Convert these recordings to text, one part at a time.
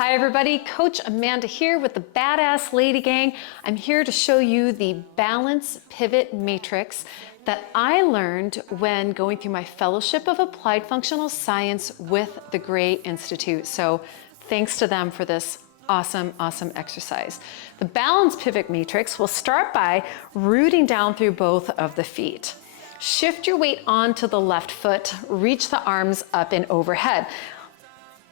Hi everybody, Coach Amanda here with the Badass Lady Gang. I'm here to show you the balance pivot matrix that I learned when going through my Fellowship of Applied Functional Science with the Gray Institute. So thanks to them for this awesome exercise. The balance pivot matrix will start by rooting down through both of the feet. Shift your weight onto the left foot, reach the arms up and overhead.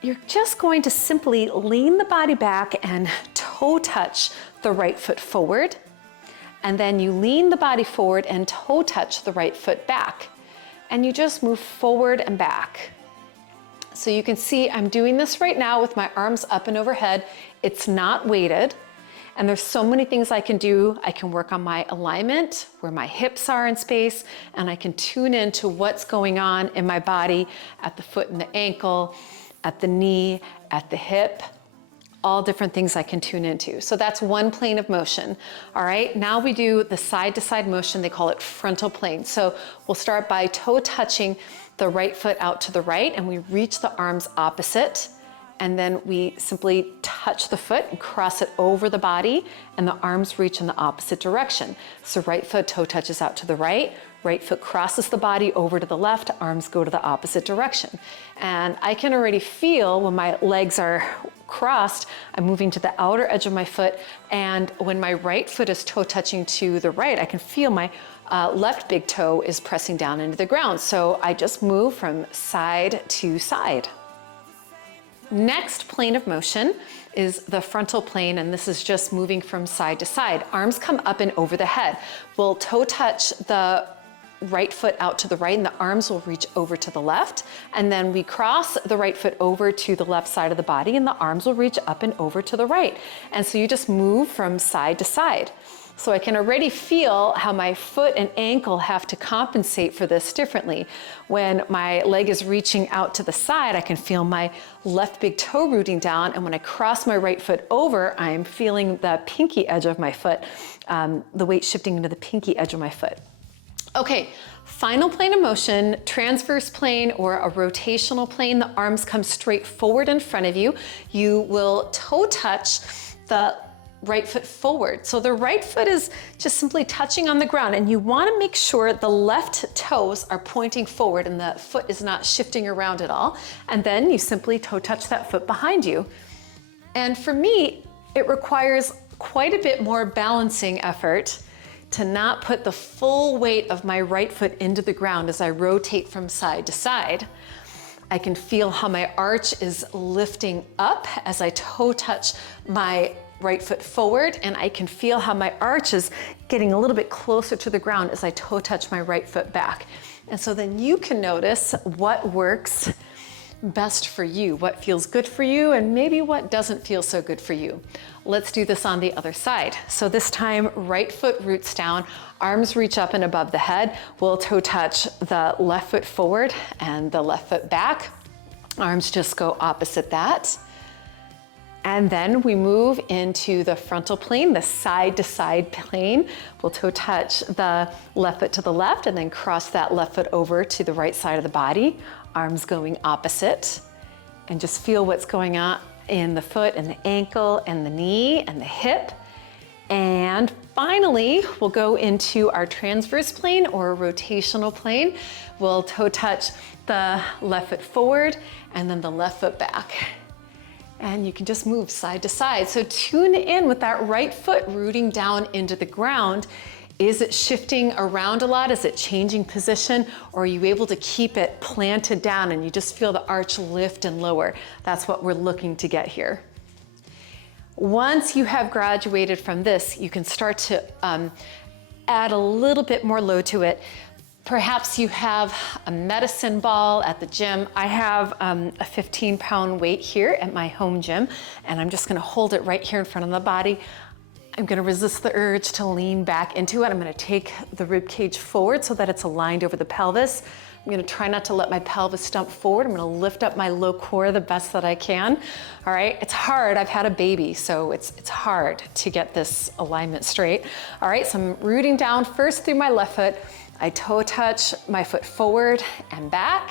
You're just going to simply lean the body back and toe touch the right foot forward. And then you lean the body forward and toe touch the right foot back. And you just move forward and back. So you can see I'm doing this right now with my arms up and overhead. It's not weighted. And there's so many things I can do. I can work on my alignment, where my hips are in space, and I can tune into what's going on in my body at the foot and the ankle, at the knee, at the hip, all different things I can tune into. So that's one plane of motion. All right, now we do the side to side motion. They call it frontal plane. So we'll start by toe touching the right foot out to the right, and we reach the arms opposite. And then we simply touch the foot and cross it over the body, and the arms reach in the opposite direction. So right foot toe touches out to the right foot crosses the body over to the left, arms go to the opposite direction. And I can already feel when my legs are crossed, I'm moving to the outer edge of my foot, and when my right foot is toe touching to the right, I can feel my left big toe is pressing down into the ground. So I just move from side to side. Next plane of motion is the frontal plane, and this is just moving from side to side. Arms come up and over the head. We'll toe touch the right foot out to the right, and the arms will reach over to the left. And then we cross the right foot over to the left side of the body, and the arms will reach up and over to the right. And so you just move from side to side. So I can already feel how my foot and ankle have to compensate for this differently. When my leg is reaching out to the side, I can feel my left big toe rooting down, and when I cross my right foot over, I'm feeling the pinky edge of my foot, the weight shifting into the pinky edge of my foot. Okay, final plane of motion, transverse plane or a rotational plane. The arms come straight forward in front of you. You will toe touch the right foot forward. So the right foot is just simply touching on the ground, and you want to make sure the left toes are pointing forward and the foot is not shifting around at all. And then you simply toe touch that foot behind you. And for me, it requires quite a bit more balancing effort to not put the full weight of my right foot into the ground as I rotate from side to side. I can feel how my arch is lifting up as I toe touch my right foot forward, and I can feel how my arch is getting a little bit closer to the ground as I toe touch my right foot back. And so then you can notice what works best for you, what feels good for you, and maybe what doesn't feel so good for you. Let's do this on the other side. So this time, right foot roots down, arms reach up and above the head. We'll toe touch the left foot forward and the left foot back. Arms just go opposite that. And then we move into the frontal plane, the side to side plane. We'll toe touch the left foot to the left and then cross that left foot over to the right side of the body, arms going opposite, and just feel what's going on in the foot and the ankle and the knee and the hip. And finally, we'll go into our transverse plane or rotational plane. We'll toe touch the left foot forward and then the left foot back. And you can just move side to side. So tune in with that right foot rooting down into the ground. Is it shifting around a lot? Is it changing position? Or are you able to keep it planted down and you just feel the arch lift and lower? That's what we're looking to get here. Once you have graduated from this, you can start to add a little bit more load to it. Perhaps you have a medicine ball at the gym. I have a 15-pound weight here at my home gym, and I'm just gonna hold it right here in front of the body. I'm gonna resist the urge to lean back into it. I'm gonna take the rib cage forward so that it's aligned over the pelvis. I'm gonna try not to let my pelvis stump forward. I'm gonna lift up my low core the best that I can. All right, it's hard. I've had a baby, so it's hard to get this alignment straight. All right, so I'm rooting down first through my left foot. I toe touch my foot forward and back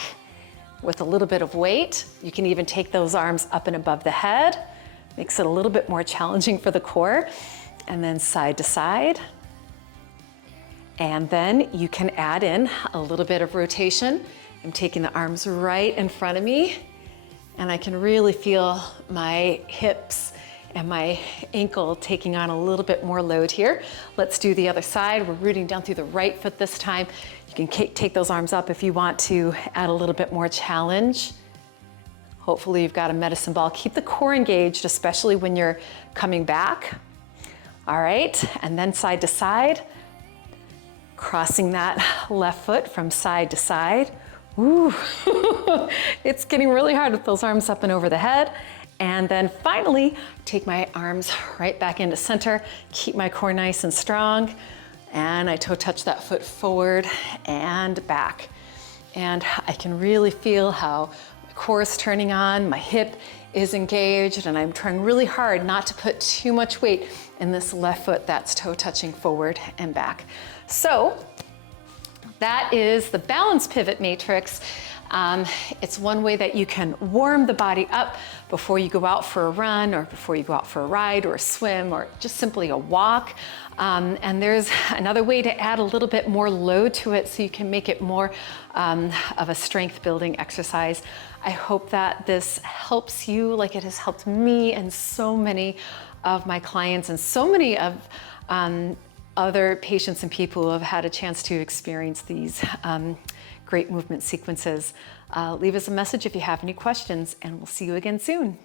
with a little bit of weight. You can even take those arms up and above the head. Makes it a little bit more challenging for the core. And then side to side. And then you can add in a little bit of rotation. I'm taking the arms right in front of me, and I can really feel my hips and my ankle taking on a little bit more load here. Let's do the other side. We're rooting down through the right foot this time. You can take those arms up if you want to add a little bit more challenge. Hopefully you've got a medicine ball. Keep the core engaged, especially when you're coming back. All right, and then side to side, crossing that left foot from side to side. Ooh, it's getting really hard with those arms up and over the head. And then finally, take my arms right back into center, keep my core nice and strong, and I toe touch that foot forward and back. And I can really feel how my core is turning on, my hip is engaged, and I'm trying really hard not to put too much weight in this left foot that's toe touching forward and back. So that is the balance pivot matrix. It's one way that you can warm the body up before you go out for a run, or before you go out for a ride or a swim, or just simply a walk. And there's another way to add a little bit more load to it so you can make it more of a strength building exercise. I hope that this helps you like it has helped me and so many of my clients and so many of other patients and people who have had a chance to experience these great movement sequences. Leave us a message if you have any questions, and we'll see you again soon.